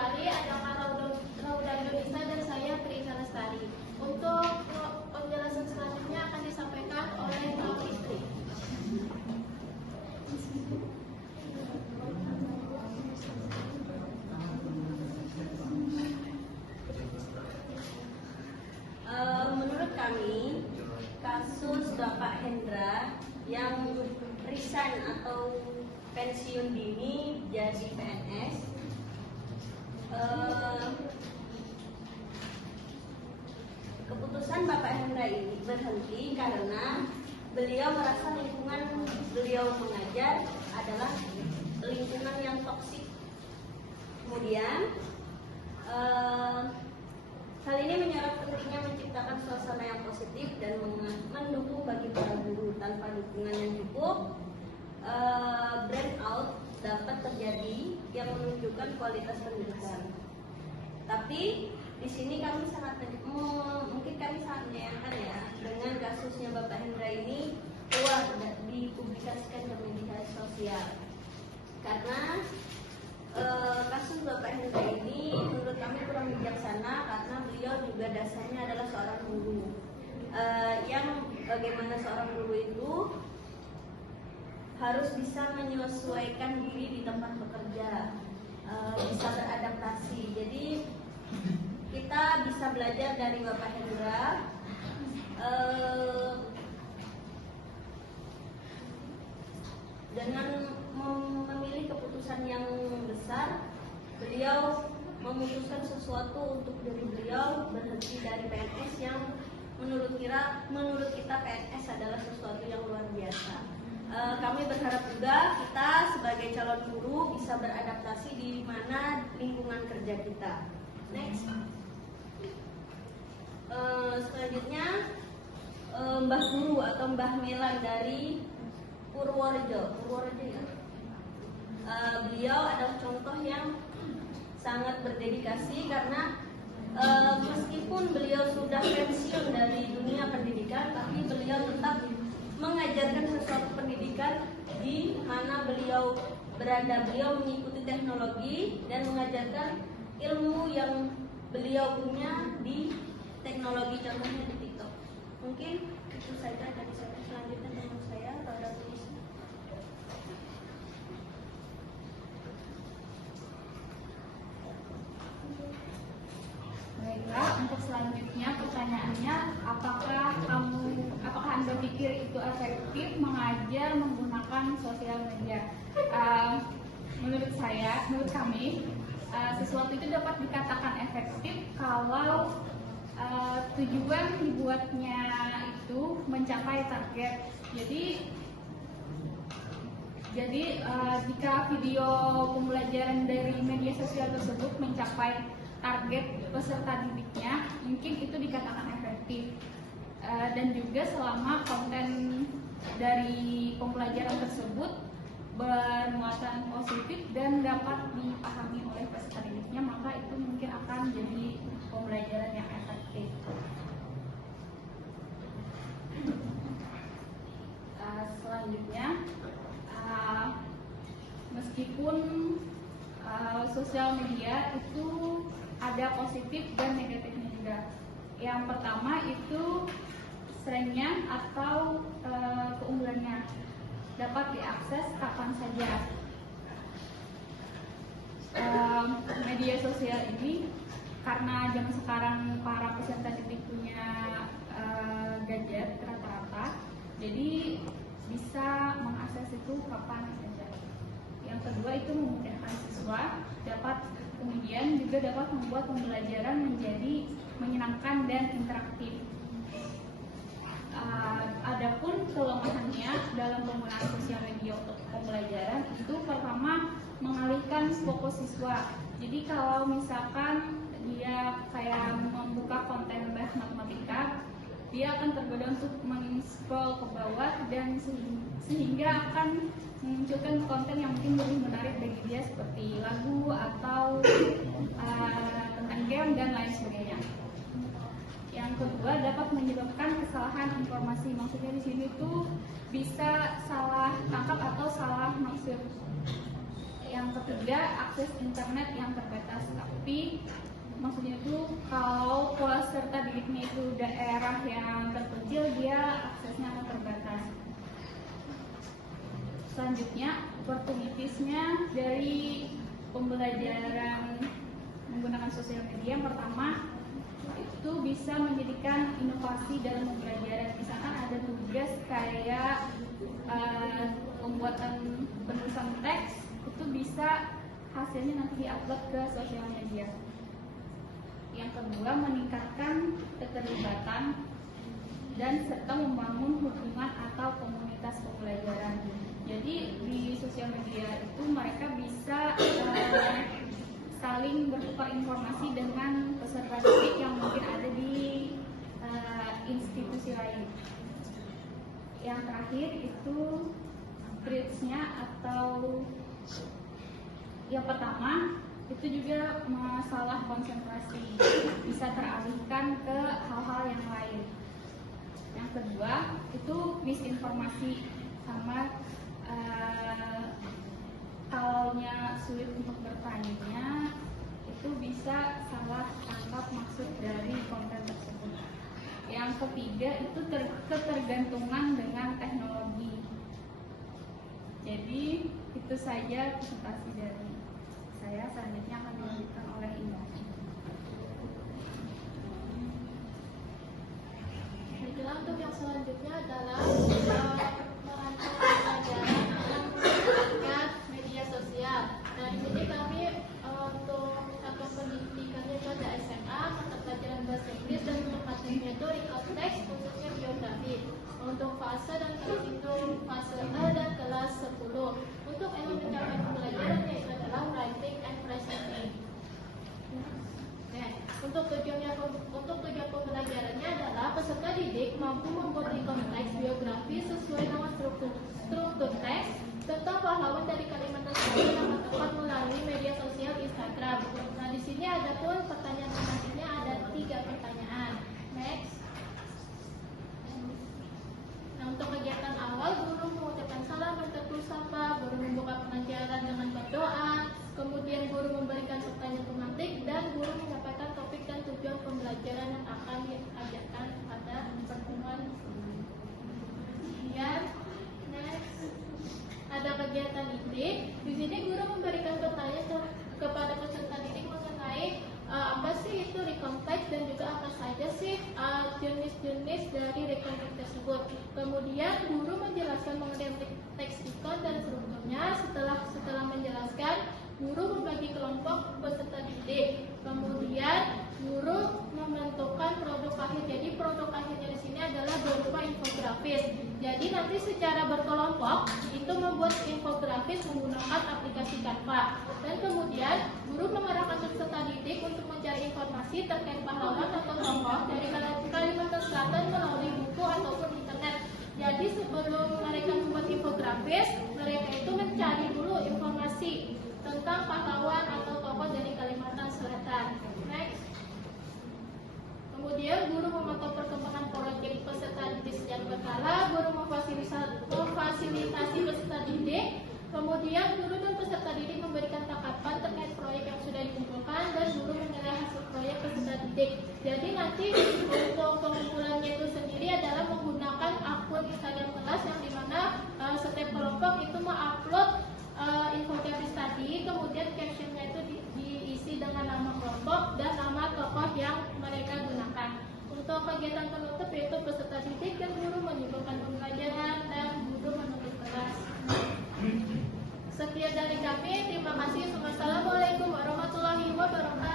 Wali, ada Kak Rauda Nisa, dan saya Prika Lestari. Untuk penjelasan selanjutnya akan disampaikan oleh Pak Istri. Menurut kami, kasus Bapak Hendra yang resign atau pensiun dini jadi PNS, keputusan Bapak Hendra ini berhenti karena beliau merasa lingkungan beliau mengajar adalah lingkungan yang toksik. Kemudian hal ini menyorot pentingnya menciptakan suasana yang positif dan mendukung bagi para guru. Tanpa dukungan yang cukup, burn out dapat terjadi yang menunjukkan kualitas pendidikan. Tapi di sini kami mungkin kami sangat menyayangkan ya dengan kasusnya Bapak Hendra ini keluar dipublikasikan ke media sosial, karena kasus Bapak Hendra ini menurut kami kurang bijaksana karena beliau juga dasarnya adalah seorang guru, yang bagaimana seorang guru itu harus bisa menyesuaikan diri di tempat bekerja, bisa beradaptasi. Jadi kita bisa belajar dari Bapak Hendra, dengan memilih keputusan yang besar. Beliau memutuskan sesuatu untuk diri beliau, berhenti dari PNS yang menurut kita PNS adalah sesuatu yang luar biasa. Kami berharap juga kita sebagai calon guru bisa beradaptasi di mana lingkungan kerja kita. Next. Selanjutnya Mbah Guru atau Mbah Melan dari Purworejo ya. Beliau adalah contoh yang sangat berdedikasi karena meskipun beliau sudah pensiun dari dunia pendidikan, tapi beliau tetap mengajarkan sesuatu pendidikan di mana beliau berada. Beliau mengikuti teknologi dan mengajarkan ilmu yang beliau punya di teknologi, contohnya di TikTok. Mungkin itu saja dari saya. Selanjutnya teman saya Rauda Nisa. Baiklah, untuk selanjutnya pertanyaannya, apakah Anda pikir itu efektif mengajar menggunakan sosial media? Menurut kami, sesuatu itu dapat dikatakan efektif kalau tujuan dibuatnya itu mencapai target. Jadi jika video pembelajaran dari media sosial tersebut mencapai target peserta didiknya, mungkin itu dikatakan efektif. Dan juga selama konten dari pembelajaran tersebut bermuatan positif dan dapat dipahami oleh peserta didiknya, maka itu mungkin akan jadi pembelajaran yang efektif. Selanjutnya, meskipun sosial media itu ada positif dan negatifnya juga. Yang pertama itu strength-nya atau keunggulannya, dapat diakses kapan saja. Media sosial ini karena zaman sekarang para peserta didik punya gadget rata-rata, jadi bisa mengakses itu kapan saja. Yang kedua itu memudahkan siswa, kemudian juga dapat membuat pembelajaran menjadi menyenangkan dan interaktif. Adapun kelemahannya dalam penggunaan sosial media untuk pembelajaran itu pertama mengalihkan fokus siswa. Jadi kalau misalkan dia kayak membuka konten bahas matematika, dia akan tergoda untuk men-scroll ke bawah dan sehingga akan memunculkan konten yang mungkin lebih menarik bagi dia seperti lagu atau tentang game dan lain sebagainya. Yang kedua dapat menyebabkan kesalahan informasi. Maksudnya di sini tuh bisa salah tangkap atau salah maksud. Yang ketiga, akses internet yang terbatas. Tapi maksudnya itu kalau peserta didiknya itu daerah yang terpencil, dia aksesnya akan terbatas. Selanjutnya, opportunitiesnya dari pembelajaran menggunakan sosial media. Yang pertama, itu bisa menjadikan inovasi dalam pembelajaran. Misalkan ada tugas kayak pembuatan penulisan teks, itu bisa hasilnya nanti diupload ke sosial media. Yang kedua, meningkatkan keterlibatan dan serta membangun hubungan atau komunitas pembelajaran. Jadi di sosial media itu mereka bisa saling bertukar informasi dengan peserta didik yang mungkin ada di institusi lain. Yang terakhir itu traits-nya atau yang pertama itu juga masalah konsentrasi, bisa teralihkan ke hal-hal yang lain. Yang kedua itu misinformasi, sama kalaunya sulit untuk bertanya itu bisa salah tangkap maksud dari konten tersebut. Yang ketiga itu ketergantungan dengan teknologi. Jadi itu saja presentasi dari saya. Selanjutnya akan dilanjutkan oleh Indah. Baiklah, untuk yang selanjutnya adalah merancang pembelajaran yang menggunakan media sosial. Nah, di sini kami untuk satuan pendidikannya itu ada SMA, mata pelajaran bahasa Inggris, dan untuk materinya itu record text, khususnya biografi. Untuk fase dan kelas itu fase A dan kelas 10. Untuk elemen capaian pembelajaran yaitu adalah writing and presenting. Nah, untuk tujuan pembelajarannya adalah peserta didik mampu membuat konteks biografi sesuai nama struktur teks tentang pahlawan dari Kalimantan Selatan yang terdapat melalui media sosial Instagram. Nah, di sini ada pun pertanyaan selanjutnya, ada 3 pertanyaan. Next. Nah, untuk kegiatan awal, guru mengucapkan salam dan tegur sapa, guru membuka pengajaran dengan berdoa, kemudian guru memberikan pertanyaan tematik, dan guru menyampaikan topik dan tujuan pembelajaran yang akan diajarkan pada pertemuan. Kemudian, next, ada kegiatan didik. Di sini guru memberikan pertanyaan kepada peserta didik mengenai apa sih itu recon text dan juga apa saja sih jenis-jenis dari recon text tersebut. Kemudian guru menjelaskan mengenai teks recon dan strukturnya. Setelah menjelaskan, guru membagi kelompok peserta didik. Kemudian guru membentukkan produk akhir. Jadi produk akhirnya di sini adalah berupa infografis. Jadi nanti secara berkelompok itu membuat infografis menggunakan aplikasi Canva. Dan kemudian guru mengarahkan peserta didik untuk mencari informasi terkait pahlawan atau tokoh dari Kalimantan Selatan melalui buku ataupun internet. Jadi sebelum mereka membuat infografis, mereka itu mencari dulu informasi tentang pahlawan atau tokoh dari Kalimantan Selatan. Next. Kemudian guru memantau perkembangan proyek peserta didik secara berkala, guru memfasilitasi peserta didik, kemudian guru dan peserta didik memberikan tanggapan terkait proyek yang sudah dikumpulkan, dan guru menilai hasil proyek peserta didik. Jadi nanti untuk pengumpulannya itu sendiri adalah menggunakan akun Instagram kelas yang dimana setiap kelompok itu mengupload infografis tadi, kemudian captionnya itu diisi dengan nama kelompok dan nama tokoh yang mereka gunakan. Untuk kegiatan penutup yaitu peserta didik dan guru menyimpulkan pembelajaran dan guru menutup kelas. Sekian dari kami, terima kasih. Wassalamualaikum warahmatullahi wabarakatuh.